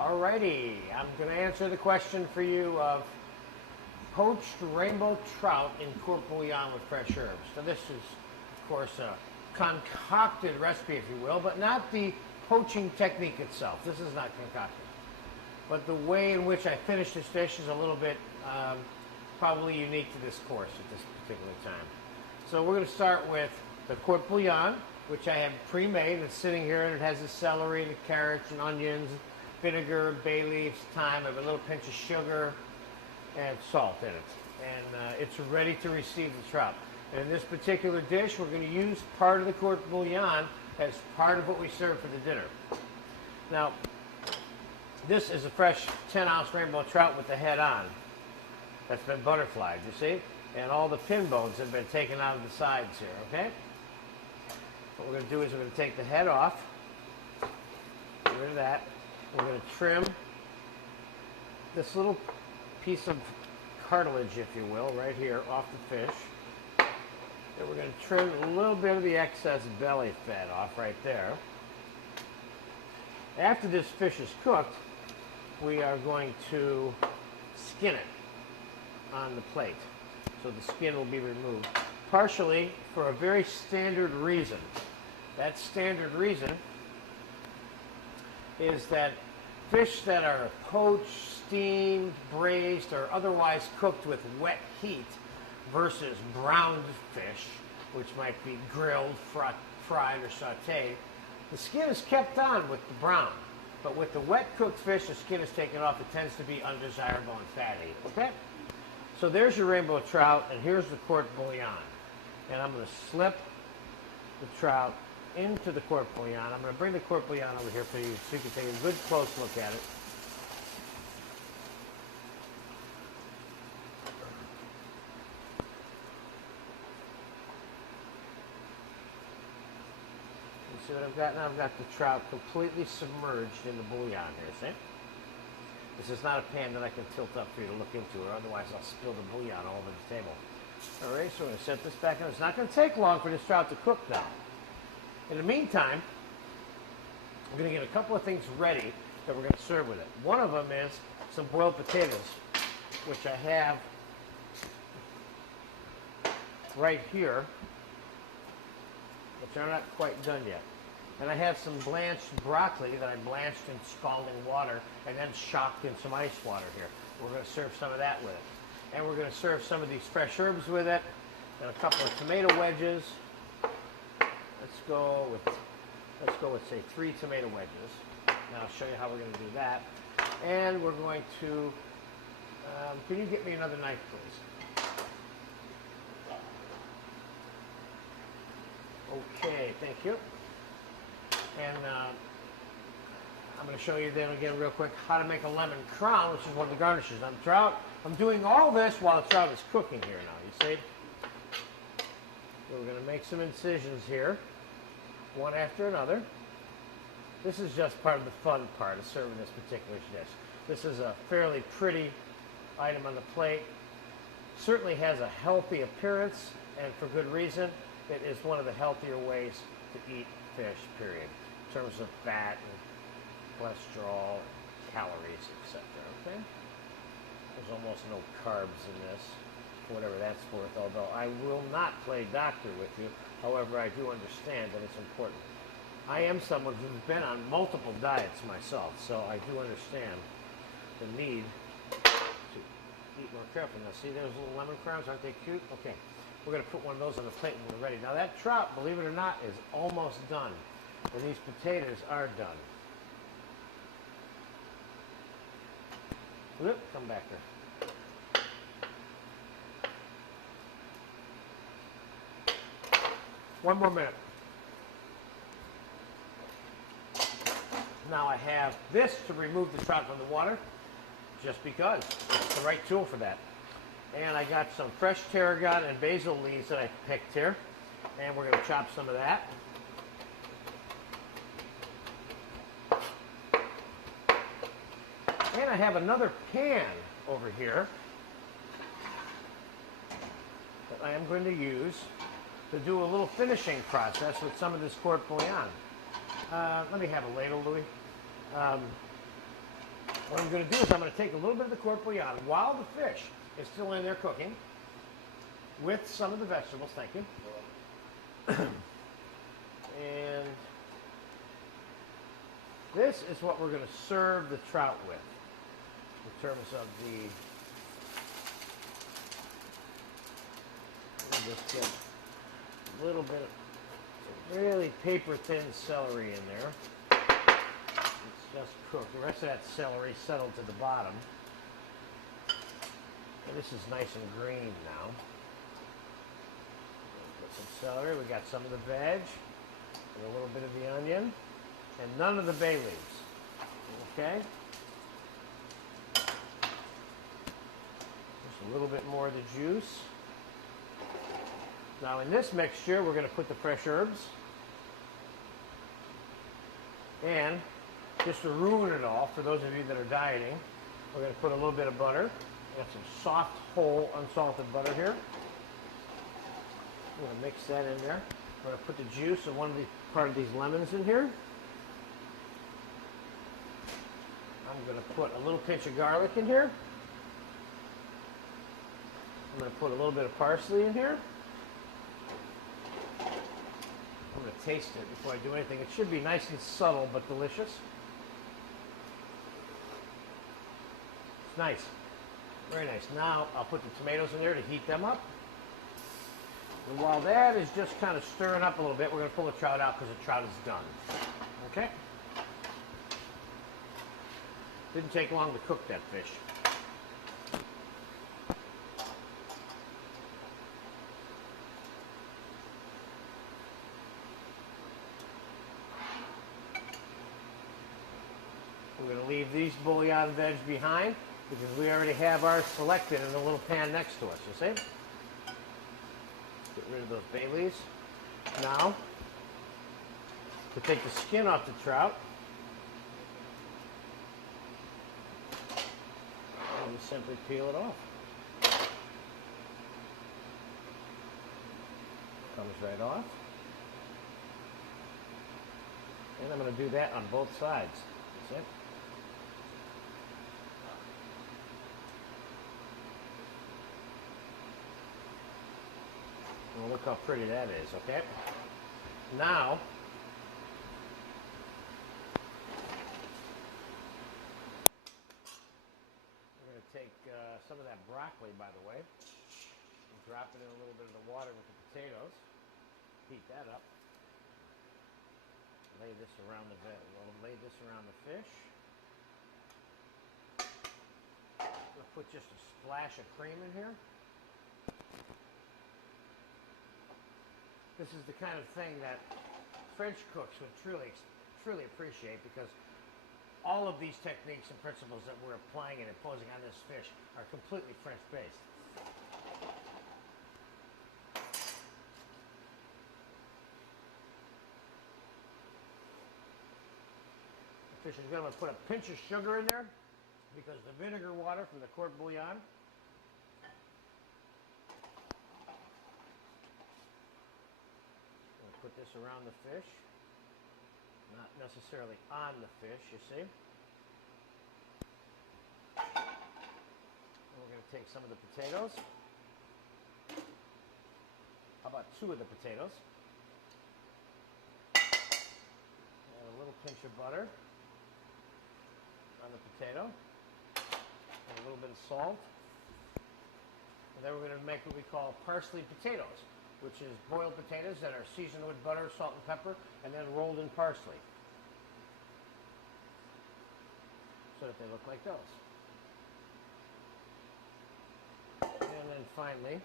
Alrighty, I'm going to answer the question for you of poached rainbow trout in court bouillon with fresh herbs. So this is, of course, a concocted recipe, if you will, but not the poaching technique itself. This is not concocted. But the way in which I finish this dish is a little bit probably unique to this course at this particular time. So we're going to start with the court bouillon, which I have pre-made. It's sitting here, and it has the celery, the carrots, and onions, vinegar, bay leaves, thyme. I have a little pinch of sugar and salt in it. And it's ready to receive the trout. And in this particular dish, we're going to use part of the court bouillon as part of what we serve for the dinner. Now, this is a fresh 10-ounce rainbow trout with the head on. That's been butterflied, you see? And all the pin bones have been taken out of the sides here, okay? What we're going to do is we're going to take the head off. Get rid of that. We're going to trim this little piece of cartilage, if you will, right here off the fish. Then we're going to trim a little bit of the excess belly fat off right there. After this fish is cooked, we are going to skin it on the plate. So the skin will be removed, partially for a very standard reason. That standard reason is that fish that are poached, steamed, braised, or otherwise cooked with wet heat versus browned fish, which might be grilled, fried, or sauteed, the skin is kept on with the brown. But with the wet cooked fish, the skin is taken off. It tends to be undesirable and fatty. Okay? So there's your rainbow trout, and here's the court bouillon. And I'm going to slip the trout into the court bouillon. I'm going to bring the court bouillon over here for you so you can take a good close look at it. You see what I've got now? I've got the trout completely submerged in the bouillon here, see? This is not a pan that I can tilt up for you to look into, or otherwise I'll spill the bouillon all over the table. All right, so we're going to set this back in. It's not going to take long for this trout to cook now. In the meantime, we're going to get a couple of things ready that we're going to serve with it. One of them is some boiled potatoes, which I have right here, which are not quite done yet. And I have some blanched broccoli that I blanched in scalding water and then shocked in some ice water here. We're going to serve some of that with it. And we're going to serve some of these fresh herbs with it, and a couple of tomato wedges. Let's go with, say, 3 tomato wedges. Now I'll show you how we're going to do that. And we're going to, can you get me another knife, please? Okay, thank you. And I'm going to show you then again real quick how to make a lemon crown, which is one of the garnishes on the trout. I'm doing all this while the trout is cooking here now, you see? So we're going to make some incisions here, one after another. This is just part of the fun part of serving this particular dish. This is a fairly pretty item on the plate. Certainly has a healthy appearance, and for good reason. It is one of the healthier ways to eat fish, period, in terms of fat and cholesterol, calories, etc. Okay? There's almost no carbs in this, whatever that's worth, although I will not play doctor with you. However, I do understand that it's important. I am someone who's been on multiple diets myself, so I do understand the need to eat more carefully. Now, see those little lemon crowns? Aren't they cute? Okay. We're going to put one of those on the plate when we're ready. Now, that trout, believe it or not, is almost done. And these potatoes are done. Whoop, come back there. One more minute. Now I have this to remove the trout from the water, just because it's the right tool for that. And I got some fresh tarragon and basil leaves that I picked here, and we're going to chop some of that. And I have another pan over here that I am going to use to do a little finishing process with some of this court bouillon. Let me have a ladle, Louis. What I'm going to do is I'm going to take a little bit of the court bouillon while the fish is still in there cooking with some of the vegetables, thank you. And this is what we're going to serve the trout with in terms of the, we'll just get a little bit of really paper thin celery in there. It's just cooked. The rest of that celery settled to the bottom. And this is nice and green now. Put some celery. We got some of the veg and a little bit of the onion and none of the bay leaves. Okay? Just a little bit more of the juice. Now in this mixture, we're going to put the fresh herbs. And just to ruin it all, for those of you that are dieting, we're going to put a little bit of butter. We got some soft, whole, unsalted butter here. I'm going to mix that in there. I'm going to put the juice of one of the part of these lemons in here. I'm going to put a little pinch of garlic in here. I'm going to put a little bit of parsley in here. I'm going to taste it before I do anything. It should be nice and subtle but delicious. It's nice. Very nice. Now I'll put the tomatoes in there to heat them up. And while that is just kind of stirring up a little bit, we're going to pull the trout out because the trout is done. Okay? Didn't take long to cook that fish. We're going to leave these bouillon veg behind because we already have ours selected in the little pan next to us, you see? Get rid of those bay leaves. Now, to take the skin off the trout, and you simply peel it off. Comes right off. And I'm going to do that on both sides. That's it. Well, look how pretty that is, okay? Now, we're going to take some of that broccoli, by the way, and drop it in a little bit of the water with the potatoes. Heat that up. Lay this around the fish. We'll put just a splash of cream in here. This is the kind of thing that French cooks would truly appreciate because all of these techniques and principles that we're applying and imposing on this fish are completely French-based. The fish is going to put a pinch of sugar in there because the vinegar water from the court bouillon. Put this around the fish, not necessarily on the fish, you see. And we're going to take some of the potatoes. How about 2 of the potatoes? And a little pinch of butter on the potato. And a little bit of salt. And then we're going to make what we call parslied potatoes, which is boiled potatoes that are seasoned with butter, salt, and pepper, and then rolled in parsley, so that they look like those. And then finally,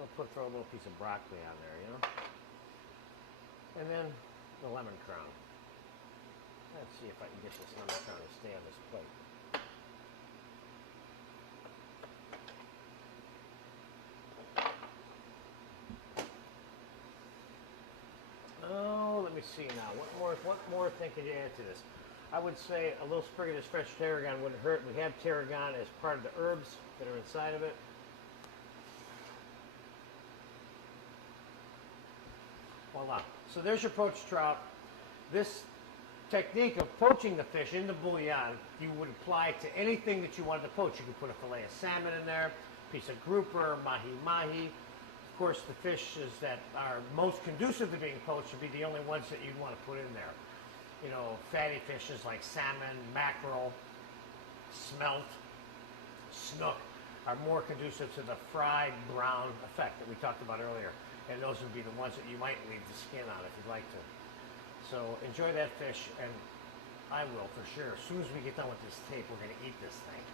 we'll throw a little piece of broccoli on there, you know? And then the lemon crown. Let's see if I can get this lemon crown to stay on this plate. See now, what more thing can you add to this? I would say a little sprig of this fresh tarragon wouldn't hurt. We have tarragon as part of the herbs that are inside of it. Voila. So there's your poached trout. This technique of poaching the fish in the bouillon, you would apply it to anything that you wanted to poach. You could put a fillet of salmon in there, piece of grouper, mahi-mahi. Of course, the fishes that are most conducive to being poached would be the only ones that you'd want to put in there. You know, fatty fishes like salmon, mackerel, smelt, snook are more conducive to the fried brown effect that we talked about earlier. And those would be the ones that you might leave the skin on if you'd like to. So enjoy that fish, and I will for sure. As soon as we get done with this tape, we're going to eat this thing.